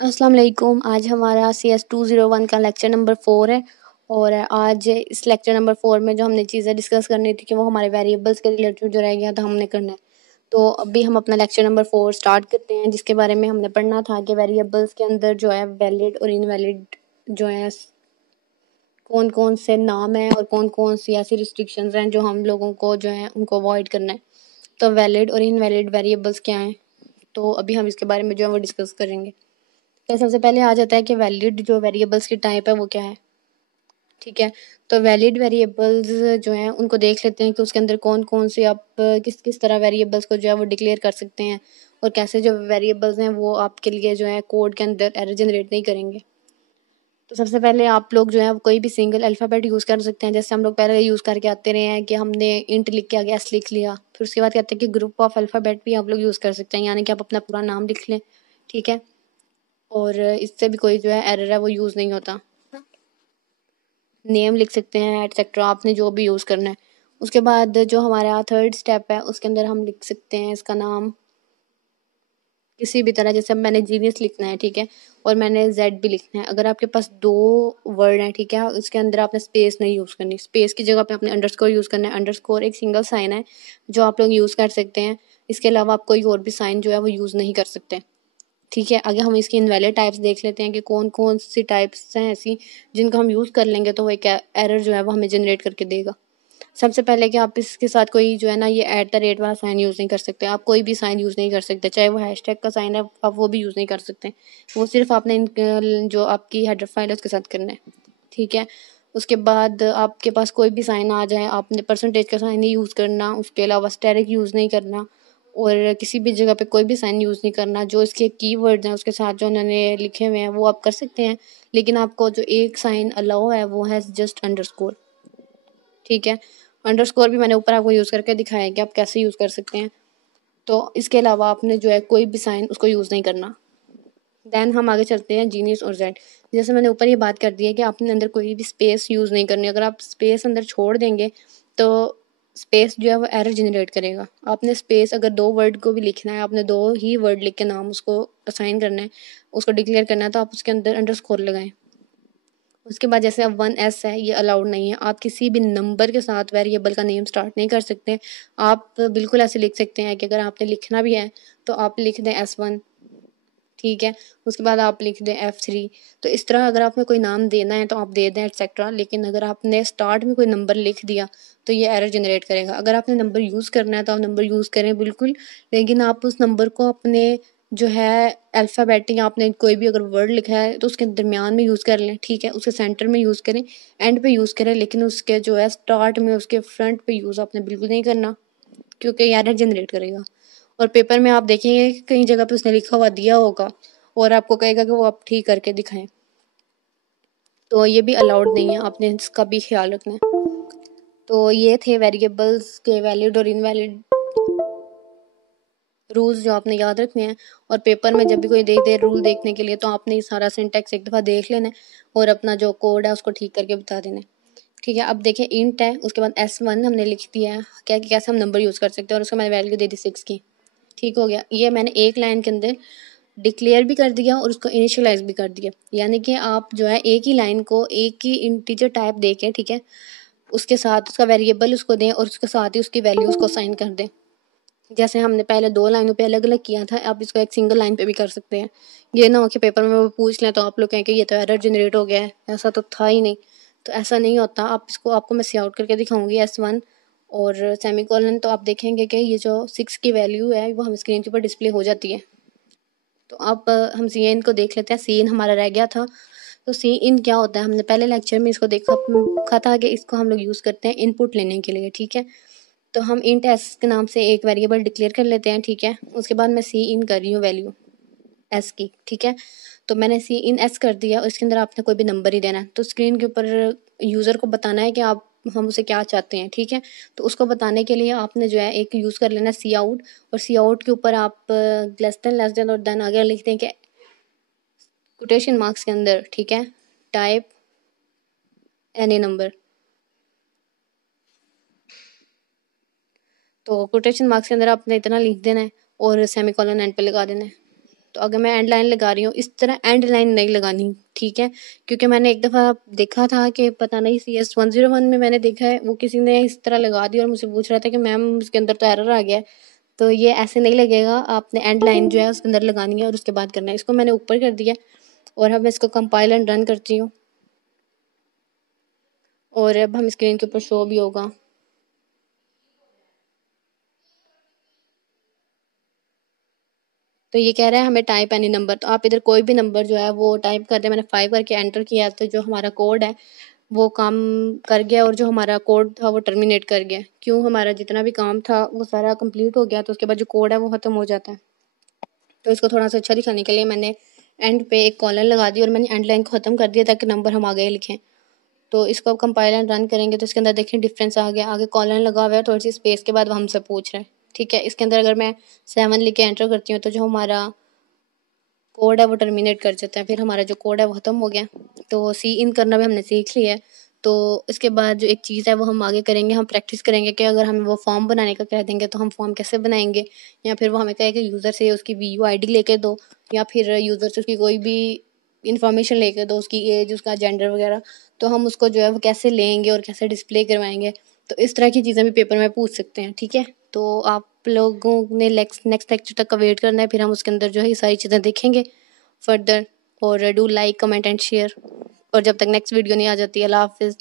अस्सलाम वालेकुम। आज हमारा CS 201 का लेक्चर नंबर 4 है। और आज इस लेक्चर नंबर 4 में जो हमने चीज़ें डिस्कस करनी थी कि वो हमारे वेरिएबल्स के रिलेटेड जो रह गया था हमने करना है। तो अभी हम अपना लेक्चर नंबर 4 स्टार्ट करते हैं, जिसके बारे में हमने पढ़ना था कि वेरिएबल्स के अंदर जो है वैलिड और इनवैलिड जो है कौन कौन से नाम हैं और कौन कौन सी ऐसी रिस्ट्रिक्शंस हैं जो हम लोगों को जो है उनको अवॉइड करना है। तो वैलिड और इनवैलिड वेरिएबल्स क्या हैं, तो अभी हम इसके बारे में जो है वो डिस्कस करेंगे। तो सबसे पहले आ जाता है कि वैलिड जो वेरिएबल्स की टाइप है वो क्या है। ठीक है, तो वैलिड वेरिएबल्स जो हैं उनको देख लेते हैं कि उसके अंदर कौन कौन से आप किस किस तरह वेरिएबल्स को जो है वो डिक्लेयर कर सकते हैं और कैसे जो वेरिएबल्स हैं वो आपके लिए जो है कोड के अंदर एरर जनरेट नहीं करेंगे। तो सबसे पहले आप लोग जो है कोई भी सिंगल अल्फ़ाबेट यूज़ कर सकते हैं। जैसे हम लोग पहले यूज़ करके आते रहे हैं कि हमने इंट लिख के आगे एस लिख लिया, फिर उसके बाद कहते हैं कि ग्रुप ऑफ अल्फ़ाबेट भी आप लोग यूज़ कर सकते हैं, यानी कि आप अपना पूरा नाम लिख लें। ठीक है, और इससे भी कोई जो है एरर है वो यूज़ नहीं होता। नेम लिख सकते हैं एटसेट्रा, आपने जो भी यूज़ करना है। उसके बाद जो हमारा थर्ड स्टेप है उसके अंदर हम लिख सकते हैं इसका नाम किसी भी तरह। जैसे अब मैंने जीनियस लिखना है, ठीक है, और मैंने जेड भी लिखना है। अगर आपके पास दो वर्ड हैं, ठीक है, उसके अंदर आपने स्पेस नहीं यूज़ करनी। स्पेस की जगह पे आपने अंडरस्कोर यूज़ करना है। अंडरस्कोर एक सिंगल साइन है जो आप लोग यूज़ कर सकते हैं। इसके अलावा आप कोई और भी साइन जो है वो यूज़ नहीं कर सकते। ठीक है, अगर हम इसकी इनवैलिड टाइप्स देख लेते हैं कि कौन कौन सी टाइप्स हैं ऐसी जिनको हम यूज़ कर लेंगे तो वो एक एरर जो है वो हमें जनरेट करके देगा। सबसे पहले कि आप इसके साथ कोई जो है ना ये एट द रेट वाला साइन यूज़ नहीं कर सकते। आप कोई भी साइन यूज़ नहीं कर सकते, चाहे वो हैशटैग का साइन है आप वो भी यूज़ नहीं कर सकते। वो सिर्फ आपने जो आपकी हेडर फाइल है उसके साथ करना है। ठीक है, उसके बाद आपके पास कोई भी साइन आ जाए आपने परसेंटेज का साइन नहीं यूज़ करना। उसके अलावा स्टेरिक यूज़ नहीं करना और किसी भी जगह पे कोई भी साइन यूज़ नहीं करना। जो इसके कीवर्ड्स हैं उसके साथ जो उन्होंने लिखे हुए हैं वो आप कर सकते हैं, लेकिन आपको जो एक साइन अलाउ है वो है जस्ट अंडरस्कोर। ठीक है, अंडरस्कोर भी मैंने ऊपर आपको यूज़ करके दिखाया है कि आप कैसे यूज़ कर सकते हैं। तो इसके अलावा आपने जो है कोई भी साइन उसको यूज़ नहीं करना। देन हम आगे चलते हैं जीनियस और जेड। जैसे मैंने ऊपर ये बात कर दी है कि आपने अंदर कोई भी स्पेस यूज़ नहीं करनी। अगर आप स्पेस अंदर छोड़ देंगे तो स्पेस जो है वो एरर जनरेट करेगा। आपने स्पेस अगर दो वर्ड को भी लिखना है, आपने दो ही वर्ड लिख के नाम उसको असाइन करना है, उसको डिक्लेयर करना है, तो आप उसके अंदर अंडरस्कोर लगाएं। उसके बाद जैसे अब 1S है, ये अलाउड नहीं है। आप किसी भी नंबर के साथ वेरिएबल का नेम स्टार्ट नहीं कर सकते। आप बिल्कुल ऐसे लिख सकते हैं कि अगर आपने लिखना भी है तो आप लिख दें S1। ठीक है, उसके बाद आप लिख दें F3। तो इस तरह अगर आपने कोई नाम देना है तो आप दे दें एटसेट्रा, लेकिन अगर आपने स्टार्ट में कोई नंबर लिख दिया तो ये एरर जनरेट करेगा। अगर आपने नंबर यूज़ करना है तो आप नंबर यूज़ करें बिल्कुल, लेकिन आप उस नंबर को अपने जो है अल्फ़ाबेट या आपने कोई भी अगर वर्ड लिखा है तो उसके दरमियान में यूज़ कर लें। ठीक है, उसके सेंटर में यूज़ करें, एंड पे यूज़ करें, लेकिन उसके जो है स्टार्ट में उसके फ्रंट पे यूज़ आपने बिल्कुल नहीं करना, क्योंकि ये एरर जनरेट करेगा। और पेपर में आप देखेंगे कि कई जगह पे उसने लिखा हुआ दिया होगा और आपको कहेगा कि वो आप ठीक करके दिखाएं, तो ये भी अलाउड नहीं है, आपने इसका भी ख्याल रखना है। तो ये थे वेरिएबल्स के वैलिड और इनवैलिड रूल्स जो आपने याद रखने हैं। और पेपर में जब भी कोई दे रूल देखने के लिए तो आपने ये सारा सिंटैक्स एक दफ़ा देख लेना है और अपना जो कोड है उसको ठीक करके बता देना है। ठीक है, अब देखें इंट है, उसके बाद S1 हमने लिख दिया है क्या कि कैसे हम नंबर यूज़ कर सकते हैं, और उसको मैंने वैल्यू दे दी 6 की। ठीक हो गया, ये मैंने एक लाइन के अंदर डिक्लेयर भी कर दिया और उसको इनिशियलाइज भी कर दिया। यानी कि आप जो है एक ही लाइन को एक ही इंटीजर टाइप दे के, ठीक है, उसके साथ उसका वेरिएबल उसको दें और उसके साथ ही उसकी वैल्यू उसको साइन कर दें। जैसे हमने पहले दो लाइनों पे अलग अलग किया था, आप इसको एक सिंगल लाइन पे भी कर सकते हैं। ये ना हो कि पेपर में वो पूछ लें तो आप लोग कहें कि ये तो एरर जनरेट हो गया है, ऐसा तो था ही नहीं। तो ऐसा नहीं होता। आप इसको आपको मैं सी आउट करके दिखाऊंगी S1 और सेमी कॉलन, तो आप देखेंगे कि ये जो 6 की वैल्यू है वो हम स्क्रीन के ऊपर डिस्प्ले हो जाती है। तो अब हम सी इन को देख लेते हैं। सी इन हमारा रह गया था, तो सी इन क्या होता है, हमने पहले लेक्चर में इसको देखा था कि इसको हम लोग यूज़ करते हैं इनपुट लेने के लिए। ठीक है, तो हम इंट एस के नाम से एक वेरिएबल डिक्लेयर कर लेते हैं। ठीक है, उसके बाद मैं सी इन कर रही हूँ वैल्यू एस की। ठीक है, तो मैंने सी इन एस कर दिया और इसके अंदर आपने कोई भी नंबर ही देना है। तो स्क्रीन के ऊपर यूज़र को बताना है कि आप हम उसे क्या चाहते हैं। ठीक है, तो उसको बताने के लिए आपने जो है एक यूज़ कर लेना सी आउट, और सी आउट के ऊपर आप लेस देन और देन आगे लिखते हैं कि कोटेशन मार्क्स के अंदर, ठीक है, टाइप एनी नंबर। तो कोटेशन मार्क्स के अंदर आपने इतना लिख देना है और सेमीकोलन एंड पे लगा देना है। तो अगर मैं एंड लाइन लगा रही हूँ, इस तरह एंड लाइन नहीं लगानी, ठीक है। क्योंकि मैंने एक दफ़ा देखा था कि पता नहीं CS101 में मैंने देखा है, वो किसी ने इस तरह लगा दिया और मुझसे पूछ रहा था कि मैम इसके अंदर तो एरर आ गया है। तो ये ऐसे नहीं लगेगा, आपने एंड लाइन जो है उसके अंदर लगानी है और उसके बाद करना है। इसको मैंने ऊपर कर दिया और अब मैं इसको कंपाइल एंड रन करती हूँ और अब हम स्क्रीन के ऊपर शो भी होगा। तो ये कह रहा है हमें टाइप एनी नंबर, तो आप इधर कोई भी नंबर जो है वो टाइप कर दें। मैंने 5 करके एंटर किया तो जो हमारा कोड है वो काम कर गया और जो हमारा कोड था वो टर्मिनेट कर गया। क्यों, हमारा जितना भी काम था वो सारा कंप्लीट हो गया, तो उसके बाद जो कोड है वो ख़त्म हो जाता है। तो इसको थोड़ा सा अच्छा दिखाने के लिए मैंने एंड पे एक कॉलन लगा दी और मैंने एंड लाइन को ख़त्म कर दिया ताकि नंबर हम आगे लिखें। तो इसको अब कंपाइल एंड रन करेंगे तो इसके अंदर देखें डिफरेंस आ गया, आगे कॉलन लगा हुआ है, थोड़ी सी स्पेस के बाद वो हमसे पूछ रहे हैं, ठीक है। इसके अंदर अगर मैं 7 लिख के एंटर करती हूँ तो जो हमारा कोड है वो टर्मिनेट कर देता है, फिर हमारा जो कोड है वो ख़त्म हो गया। तो सी इन करना भी हमने सीख लिया है। तो इसके बाद जो एक चीज़ है वो हम आगे करेंगे, हम प्रैक्टिस करेंगे कि अगर हमें वो फॉर्म बनाने का कह देंगे तो हम फॉर्म कैसे बनाएंगे, या फिर वो हमें कहे कि यूज़र से उसकी VUID लेके दो, या फिर यूज़र से उसकी कोई भी इंफॉर्मेशन लेके दो, उसकी एज, उसका जेंडर वगैरह, तो हम उसको जो है वो कैसे लेंगे और कैसे डिस्प्ले करवाएंगे। तो इस तरह की चीज़ें भी पेपर में पूछ सकते हैं, ठीक है। तो आप लोगों ने नेक्स्ट लेक्चर तक का वेट करना है, फिर हम उसके अंदर जो है ये सारी चीज़ें देखेंगे फर्दर। और do like, comment and share. और जब तक नेक्स्ट वीडियो नहीं आ जाती, अल्लाह हाफिज़।